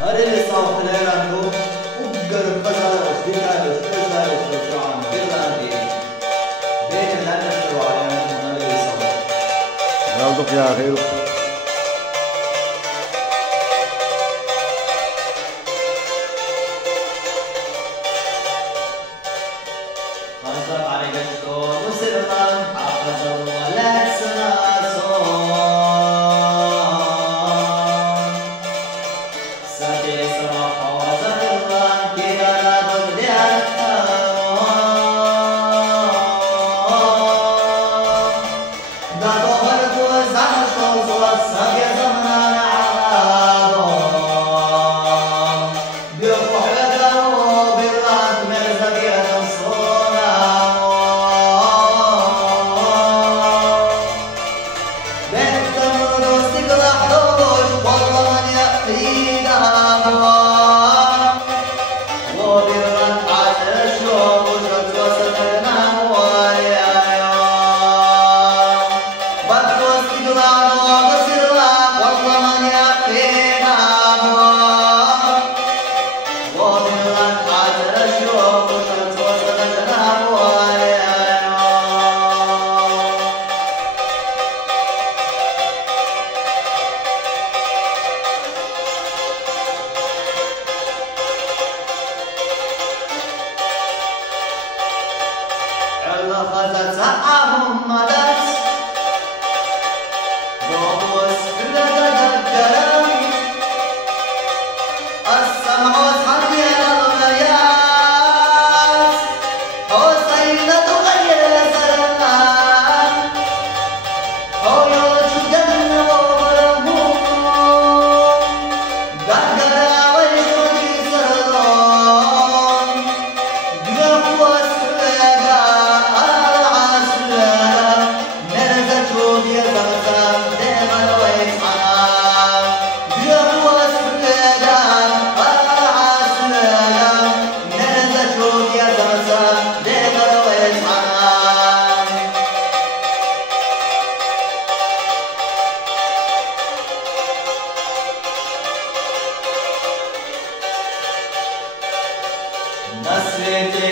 هر اللي صار خلال عنده وقر القزار وصديقه وصديقه وصديقه بيرلان بين الناس الوعيان من اللي صار يلا يا غيره خلصت عليك الشكور وسرنا حافظ ولا خذت سقعهم مدس وبوس بلدد الكلام السمع صحبي الغيات حسين تغير سلام أو يوجدن وبرمون دقر ويشوني سردون بيقوس Nasrete